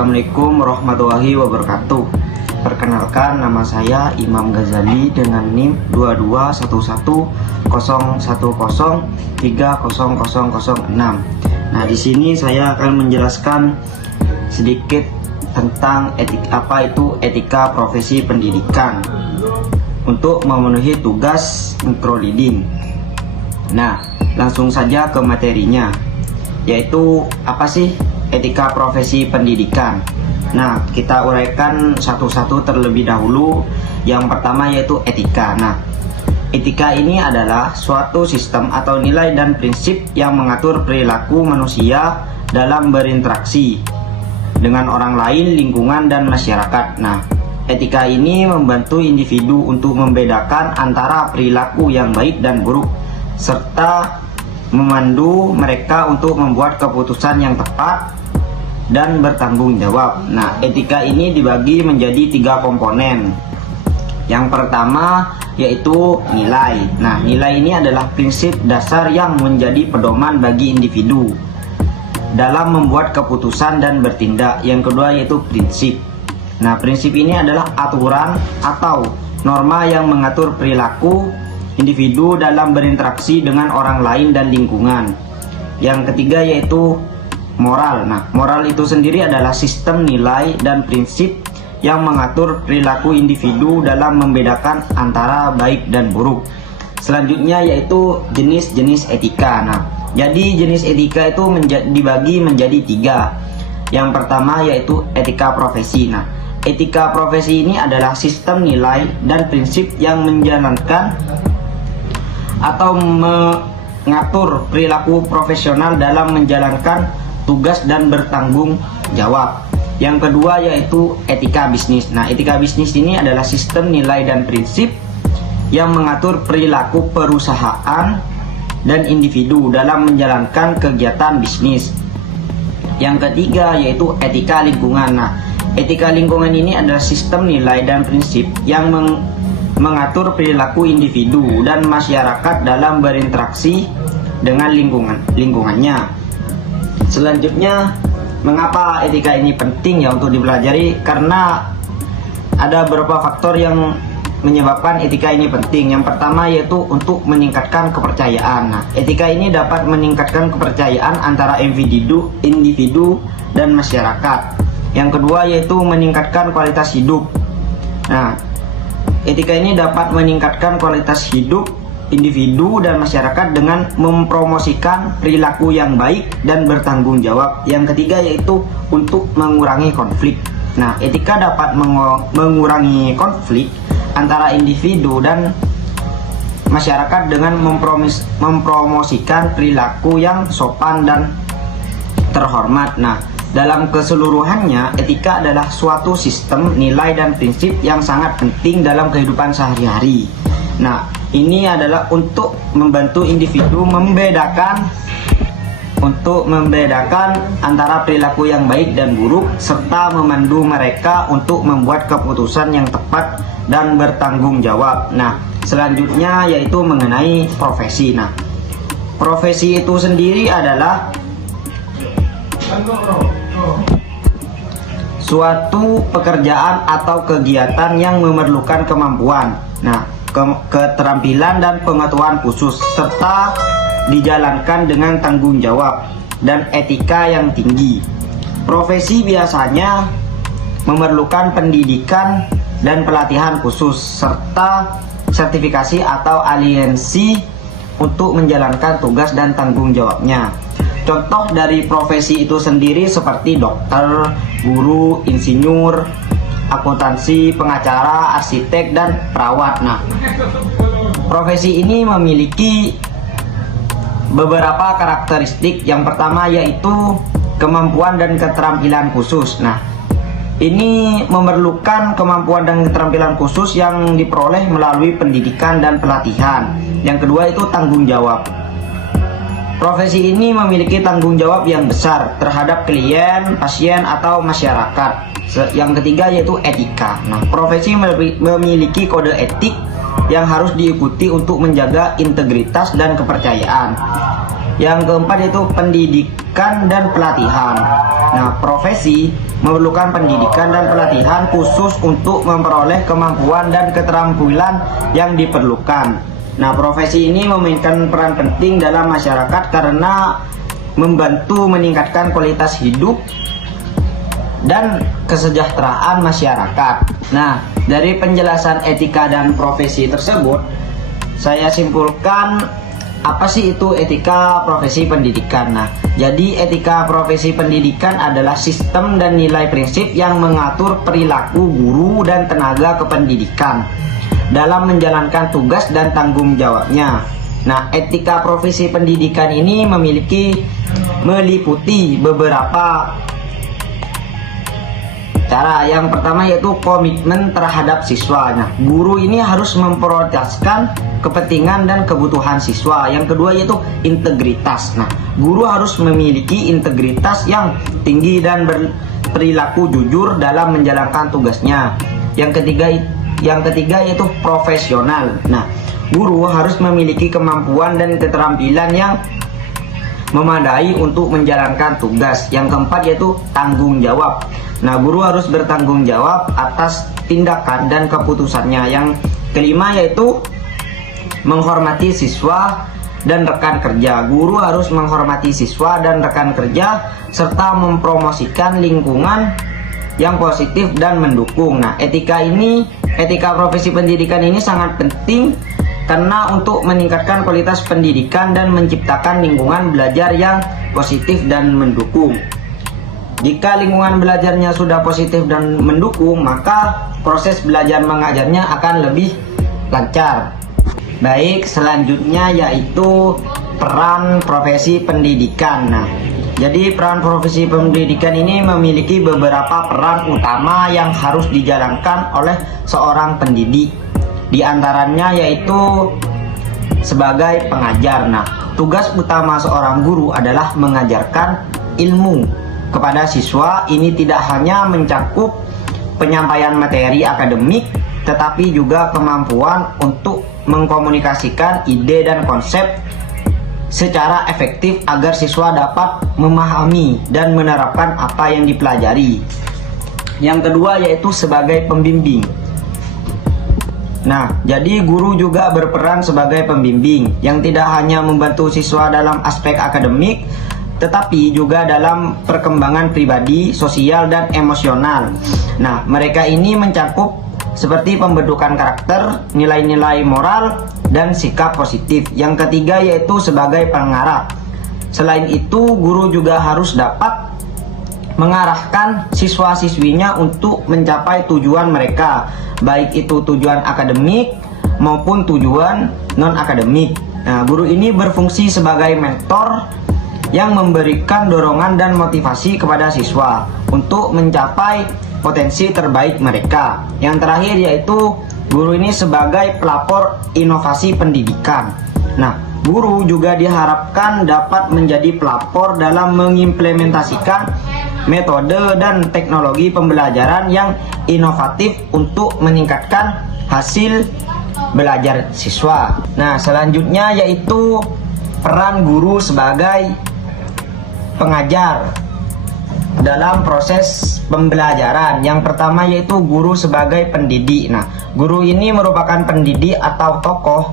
Assalamualaikum warahmatullahi wabarakatuh. Perkenalkan, nama saya Imam Ghazali dengan NIM 2211103006. Nah, di sini saya akan menjelaskan sedikit tentang apa itu etika profesi pendidikan untuk memenuhi tugas microleading. Nah, langsung saja ke materinya, yaitu apa sih etika profesi pendidikan. Nah, kita uraikan satu-satu terlebih dahulu. Yang pertama yaitu etika. Nah, etika ini adalah suatu sistem atau nilai dan prinsip yang mengatur perilaku manusia dalam berinteraksi dengan orang lain, lingkungan, dan masyarakat. Nah, etika ini membantu individu untuk membedakan antara perilaku yang baik dan buruk, serta memandu mereka untuk membuat keputusan yang tepat dan bertanggung jawab. Nah, etika ini dibagi menjadi 3 komponen. Yang pertama yaitu nilai. Nah, nilai ini adalah prinsip dasar yang menjadi pedoman bagi individu dalam membuat keputusan dan bertindak. Yang kedua yaitu prinsip. Nah, prinsip ini adalah aturan atau norma yang mengatur perilaku individu dalam berinteraksi dengan orang lain dan lingkungan. Yang ketiga yaitu moral. Nah, moral itu sendiri adalah sistem nilai dan prinsip yang mengatur perilaku individu dalam membedakan antara baik dan buruk. Selanjutnya yaitu jenis-jenis etika. Nah, jadi jenis etika itu dibagi menjadi 3. Yang pertama yaitu etika profesi. Nah, etika profesi ini adalah sistem nilai dan prinsip yang menjalankan atau mengatur perilaku profesional dalam menjalankan tugas dan bertanggung jawab. Yang kedua yaitu etika bisnis. Nah, etika bisnis ini adalah sistem nilai dan prinsip yang mengatur perilaku perusahaan dan individu dalam menjalankan kegiatan bisnis. Yang ketiga yaitu etika lingkungan. Nah, etika lingkungan ini adalah sistem nilai dan prinsip yang mengatur perilaku individu dan masyarakat dalam berinteraksi dengan lingkungannya. Selanjutnya, mengapa etika ini penting ya untuk dipelajari? Karena ada beberapa faktor yang menyebabkan etika ini penting. Yang pertama yaitu untuk meningkatkan kepercayaan. Nah, etika ini dapat meningkatkan kepercayaan antara individu dan masyarakat. Yang kedua yaitu meningkatkan kualitas hidup. Nah, etika ini dapat meningkatkan kualitas hidup individu dan masyarakat dengan mempromosikan perilaku yang baik dan bertanggung jawab. Yang ketiga yaitu untuk mengurangi konflik. Nah, etika dapat mengurangi konflik antara individu dan masyarakat dengan mempromosikan perilaku yang sopan dan terhormat. Nah, dalam keseluruhannya, etika adalah suatu sistem nilai dan prinsip yang sangat penting dalam kehidupan sehari-hari. Nah, ini adalah untuk membantu individu membedakan antara perilaku yang baik dan buruk, serta memandu mereka untuk membuat keputusan yang tepat dan bertanggung jawab. Nah, selanjutnya yaitu mengenai profesi. Nah, profesi itu sendiri adalah suatu pekerjaan atau kegiatan yang memerlukan kemampuan, keterampilan dan pengetahuan khusus, serta dijalankan dengan tanggung jawab dan etika yang tinggi. Profesi biasanya memerlukan pendidikan dan pelatihan khusus, serta sertifikasi atau aliansi untuk menjalankan tugas dan tanggung jawabnya. Contoh dari profesi itu sendiri seperti dokter, guru, insinyur, akuntansi, pengacara, arsitek, dan perawat. Nah, profesi ini memiliki beberapa karakteristik. Yang pertama yaitu kemampuan dan keterampilan khusus. Nah, ini memerlukan kemampuan dan keterampilan khusus yang diperoleh melalui pendidikan dan pelatihan. Yang kedua itu tanggung jawab. Profesi ini memiliki tanggung jawab yang besar terhadap klien, pasien, atau masyarakat. Yang ketiga yaitu etika. Nah, profesi memiliki kode etik yang harus diikuti untuk menjaga integritas dan kepercayaan. Yang keempat yaitu pendidikan dan pelatihan. Nah, profesi memerlukan pendidikan dan pelatihan khusus untuk memperoleh kemampuan dan keterampilan yang diperlukan. Nah, profesi ini memainkan peran penting dalam masyarakat karena membantu meningkatkan kualitas hidup dan kesejahteraan masyarakat. Nah, dari penjelasan etika dan profesi tersebut, saya simpulkan apa sih itu etika profesi pendidikan. Nah, jadi etika profesi pendidikan adalah sistem dan nilai prinsip yang mengatur perilaku guru dan tenaga kependidikan dalam menjalankan tugas dan tanggung jawabnya. Nah, etika profesi pendidikan ini meliputi beberapa cara. Yang pertama yaitu komitmen terhadap siswa. Nah, guru ini harus memprioritaskan kepentingan dan kebutuhan siswa. Yang kedua yaitu integritas. Nah, guru harus memiliki integritas yang tinggi dan berperilaku jujur dalam menjalankan tugasnya. Yang ketiga yaitu profesional. Nah, guru harus memiliki kemampuan dan keterampilan yang memadai untuk menjalankan tugas. Yang keempat yaitu tanggung jawab. Nah, guru harus bertanggung jawab atas tindakan dan keputusannya. Yang kelima yaitu menghormati siswa dan rekan kerja. Guru harus menghormati siswa dan rekan kerja serta mempromosikan lingkungan yang positif dan mendukung. Nah, etika profesi pendidikan ini sangat penting karena untuk meningkatkan kualitas pendidikan dan menciptakan lingkungan belajar yang positif dan mendukung. Jika lingkungan belajarnya sudah positif dan mendukung, maka proses belajar mengajarnya akan lebih lancar. Baik, selanjutnya yaitu peran profesi pendidikan. Nah, jadi peran profesi pendidikan ini memiliki beberapa peran utama yang harus dijalankan oleh seorang pendidik. Di antaranya yaitu sebagai pengajar. Nah, tugas utama seorang guru adalah mengajarkan ilmu kepada siswa. Ini tidak hanya mencakup penyampaian materi akademik, tetapi juga kemampuan untuk mengkomunikasikan ide dan konsep secara efektif agar siswa dapat memahami dan menerapkan apa yang dipelajari. Yang kedua yaitu sebagai pembimbing. Nah, jadi guru juga berperan sebagai pembimbing yang tidak hanya membantu siswa dalam aspek akademik, tetapi juga dalam perkembangan pribadi, sosial, dan emosional. Nah, mereka ini mencakup seperti pembentukan karakter, nilai-nilai moral, dan sikap positif. Yang ketiga yaitu sebagai pengarah. Selain itu, guru juga harus dapat mengarahkan siswa-siswinya untuk mencapai tujuan mereka, baik itu tujuan akademik maupun tujuan non-akademik. Nah, guru ini berfungsi sebagai mentor yang memberikan dorongan dan motivasi kepada siswa untuk mencapai potensi terbaik mereka. Yang terakhir yaitu guru ini sebagai pelapor inovasi pendidikan. Nah, guru juga diharapkan dapat menjadi pelapor dalam mengimplementasikan metode dan teknologi pembelajaran yang inovatif untuk meningkatkan hasil belajar siswa. Nah, selanjutnya yaitu peran guru sebagai pengajar dalam proses pembelajaran. Yang pertama yaitu guru sebagai pendidik. Nah, guru ini merupakan pendidik atau tokoh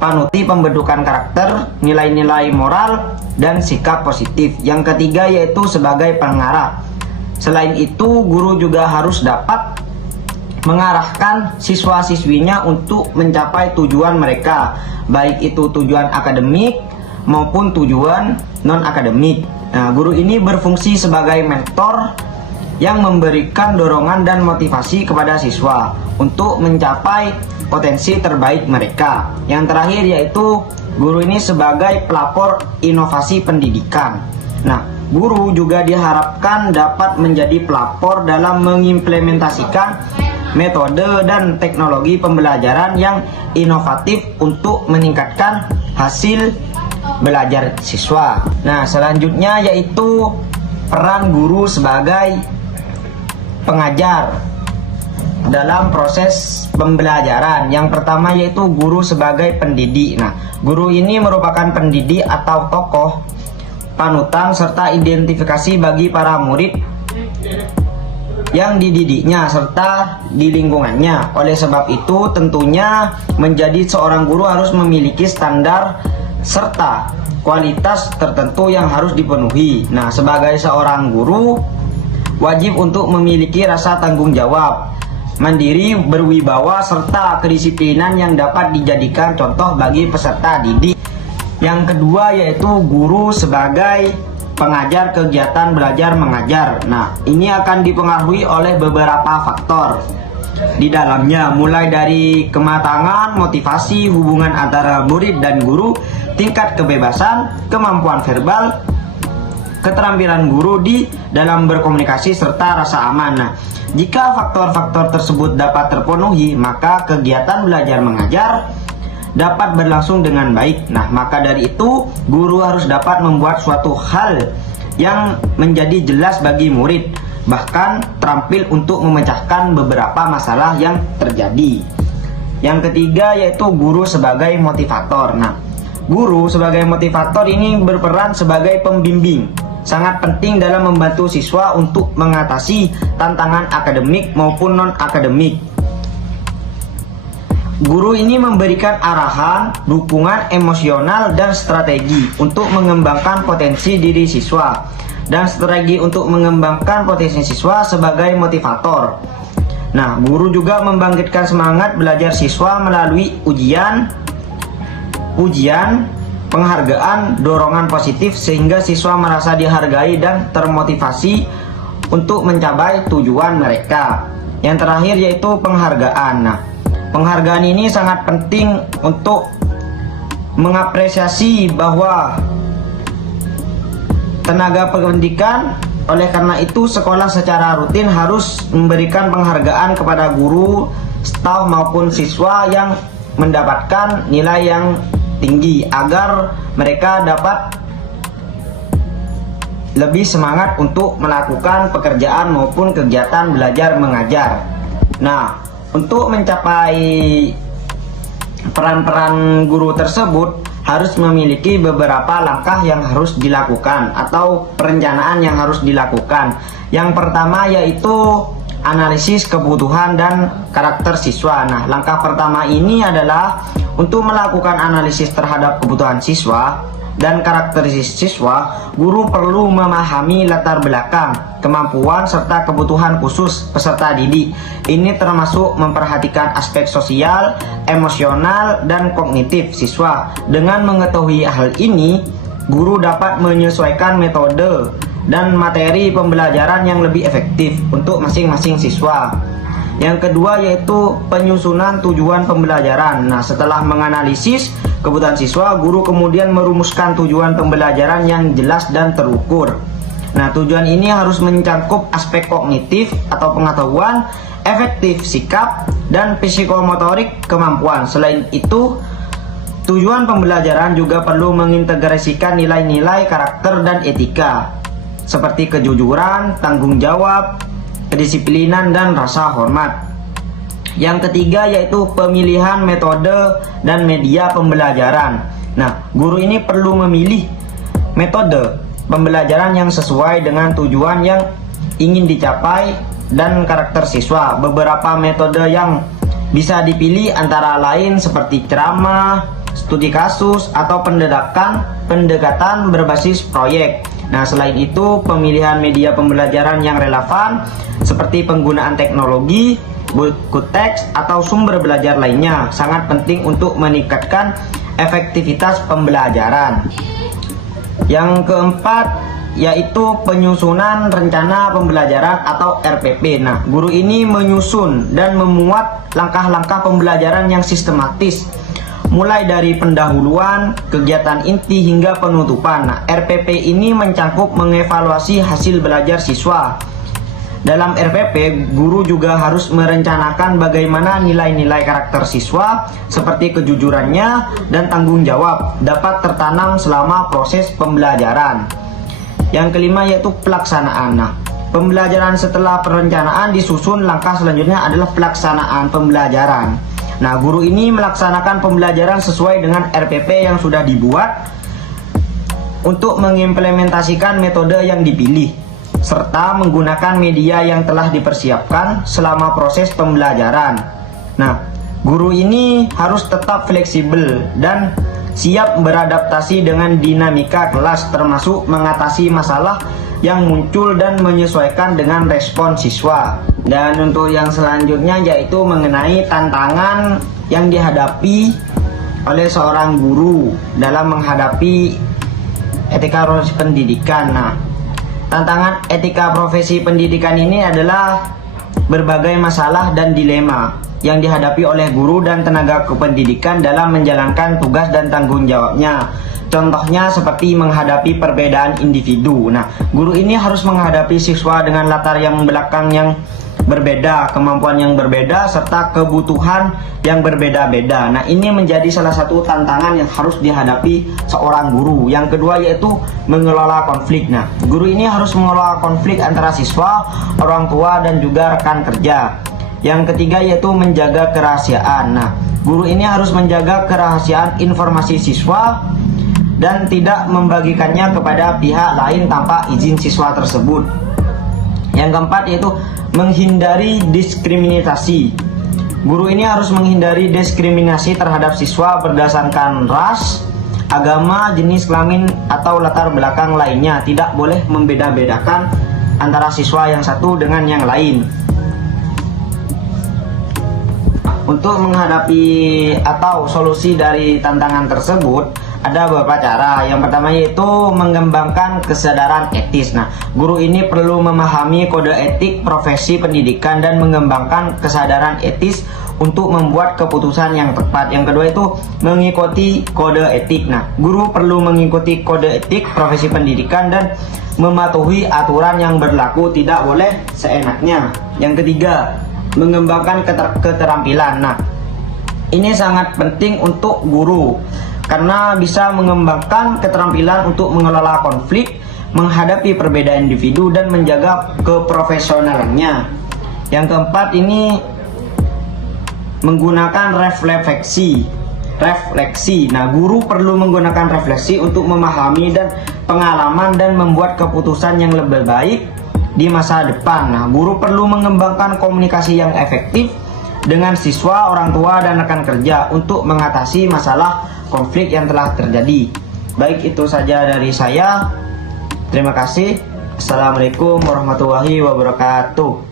panuti pembentukan karakter, nilai-nilai moral, dan sikap positif. Yang ketiga yaitu sebagai pengarah. Selain itu, guru juga harus dapat mengarahkan siswa-siswinya untuk mencapai tujuan mereka, baik itu tujuan akademik maupun tujuan non-akademik. Nah, guru ini berfungsi sebagai mentor yang memberikan dorongan dan motivasi kepada siswa untuk mencapai potensi terbaik mereka. Yang terakhir yaitu guru ini sebagai pelapor inovasi pendidikan. Nah, guru juga diharapkan dapat menjadi pelapor dalam mengimplementasikan metode dan teknologi pembelajaran yang inovatif untuk meningkatkan hasil belajar siswa. Nah, selanjutnya yaitu peran guru sebagai pengajar dalam proses pembelajaran. Yang pertama yaitu guru sebagai pendidik. Nah, guru ini merupakan pendidik atau tokoh panutan serta identifikasi bagi para murid yang dididiknya serta di lingkungannya. Oleh sebab itu, tentunya menjadi seorang guru harus memiliki standar serta kualitas tertentu yang harus dipenuhi. Nah, sebagai seorang guru wajib untuk memiliki rasa tanggung jawab, mandiri, berwibawa, serta kedisiplinan yang dapat dijadikan contoh bagi peserta didik. Yang kedua yaitu guru sebagai pengajar kegiatan belajar mengajar. Nah, ini akan dipengaruhi oleh beberapa faktor di dalamnya, mulai dari kematangan, motivasi, hubungan antara murid dan guru, tingkat kebebasan, kemampuan verbal, keterampilan guru di dalam berkomunikasi, serta rasa aman. Nah, jika faktor-faktor tersebut dapat terpenuhi, maka kegiatan belajar mengajar dapat berlangsung dengan baik. Nah, maka dari itu guru harus dapat membuat suatu hal yang menjadi jelas bagi murid, bahkan terampil untuk memecahkan beberapa masalah yang terjadi. Yang ketiga yaitu guru sebagai motivator. Nah, guru sebagai motivator ini berperan sebagai pembimbing, sangat penting dalam membantu siswa untuk mengatasi tantangan akademik maupun non-akademik. Guru ini memberikan arahan, dukungan emosional, dan strategi untuk mengembangkan potensi diri siswa, dan strategi untuk mengembangkan potensi siswa sebagai motivator. Nah, guru juga membangkitkan semangat belajar siswa melalui ujian, penghargaan, dorongan positif, sehingga siswa merasa dihargai dan termotivasi untuk mencapai tujuan mereka. Yang terakhir yaitu penghargaan. Nah, penghargaan ini sangat penting untuk mengapresiasi bahwa tenaga pendidikan. Oleh karena itu, sekolah secara rutin harus memberikan penghargaan kepada guru, staf maupun siswa yang mendapatkan nilai yang tinggi agar mereka dapat lebih semangat untuk melakukan pekerjaan maupun kegiatan belajar mengajar. Nah, untuk mencapai peran-peran guru tersebut harus memiliki beberapa langkah yang harus dilakukan atau perencanaan yang harus dilakukan. Yang pertama yaitu analisis kebutuhan dan karakter siswa. Nah, langkah pertama ini adalah untuk melakukan analisis terhadap kebutuhan siswa dan karakteristik siswa. Guru perlu memahami latar belakang, kemampuan, serta kebutuhan khusus peserta didik. Ini termasuk memperhatikan aspek sosial, emosional, dan kognitif siswa. Dengan mengetahui hal ini, guru dapat menyesuaikan metode dan materi pembelajaran yang lebih efektif untuk masing-masing siswa. Yang kedua yaitu penyusunan tujuan pembelajaran. Nah, setelah menganalisis kebutuhan siswa, guru kemudian merumuskan tujuan pembelajaran yang jelas dan terukur. Nah, tujuan ini harus mencakup aspek kognitif atau pengetahuan, efektif sikap, dan psikomotorik kemampuan. Selain itu, tujuan pembelajaran juga perlu mengintegrasikan nilai-nilai karakter dan etika seperti kejujuran, tanggung jawab, kedisiplinan, dan rasa hormat. Yang ketiga yaitu pemilihan metode dan media pembelajaran. Nah, guru ini perlu memilih metode pembelajaran yang sesuai dengan tujuan yang ingin dicapai dan karakter siswa. Beberapa metode yang bisa dipilih antara lain seperti ceramah, studi kasus, atau pendekatan berbasis proyek. Nah, selain itu, pemilihan media pembelajaran yang relevan seperti penggunaan teknologi, buku teks, atau sumber belajar lainnya sangat penting untuk meningkatkan efektivitas pembelajaran. Yang keempat yaitu penyusunan rencana pembelajaran atau RPP. Nah, guru ini menyusun dan memuat langkah-langkah pembelajaran yang sistematis, mulai dari pendahuluan, kegiatan inti, hingga penutupan. Nah, RPP ini mencakup mengevaluasi hasil belajar siswa. Dalam RPP, guru juga harus merencanakan bagaimana nilai-nilai karakter siswa seperti kejujurannya dan tanggung jawab dapat tertanam selama proses pembelajaran. Yang kelima yaitu pelaksanaan. Nah, Pembelajaran setelah perencanaan disusun, langkah selanjutnya adalah pelaksanaan pembelajaran. Nah, guru ini melaksanakan pembelajaran sesuai dengan RPP yang sudah dibuat untuk mengimplementasikan metode yang dipilih, serta menggunakan media yang telah dipersiapkan selama proses pembelajaran. Nah, guru ini harus tetap fleksibel dan siap beradaptasi dengan dinamika kelas, termasuk mengatasi masalah yang muncul dan menyesuaikan dengan respon siswa. Dan untuk yang selanjutnya yaitu mengenai tantangan yang dihadapi oleh seorang guru dalam menghadapi etika profesi pendidikan. Nah, tantangan etika profesi pendidikan ini adalah berbagai masalah dan dilema yang dihadapi oleh guru dan tenaga kependidikan dalam menjalankan tugas dan tanggung jawabnya. Contohnya seperti menghadapi perbedaan individu. Nah, guru ini harus menghadapi siswa dengan latar yang belakang yang berbeda, kemampuan yang berbeda, serta kebutuhan yang berbeda-beda. Nah, ini menjadi salah satu tantangan yang harus dihadapi seorang guru. Yang kedua yaitu mengelola konflik. Nah, guru ini harus mengelola konflik antara siswa, orang tua, dan juga rekan kerja. Yang ketiga yaitu menjaga kerahasiaan. Nah, guru ini harus menjaga kerahasiaan informasi siswa dan tidak membagikannya kepada pihak lain tanpa izin siswa tersebut. Yang keempat yaitu menghindari diskriminasi. Guru ini harus menghindari diskriminasi terhadap siswa berdasarkan ras, agama, jenis kelamin, atau latar belakang lainnya. Tidak boleh membeda-bedakan antara siswa yang satu dengan yang lain. Untuk menghadapi atau solusi dari tantangan tersebut, ada beberapa cara. Yang pertama yaitu mengembangkan kesadaran etis. Nah, guru ini perlu memahami kode etik profesi pendidikan dan mengembangkan kesadaran etis untuk membuat keputusan yang tepat. Yang kedua itu mengikuti kode etik. Nah, guru perlu mengikuti kode etik profesi pendidikan dan mematuhi aturan yang berlaku, tidak boleh seenaknya. Yang ketiga, mengembangkan keterampilan. Nah, ini sangat penting untuk guru karena bisa mengembangkan keterampilan untuk mengelola konflik, menghadapi perbedaan individu, dan menjaga keprofesionalannya. Yang keempat ini menggunakan refleksi. Nah, guru perlu menggunakan refleksi untuk memahami dan pengalaman dan membuat keputusan yang lebih baik di masa depan. Nah, guru perlu mengembangkan komunikasi yang efektif dengan siswa, orang tua, dan rekan kerja untuk mengatasi masalah konflik yang telah terjadi. Baik, itu saja dari saya. Terima kasih. Assalamualaikum warahmatullahi wabarakatuh.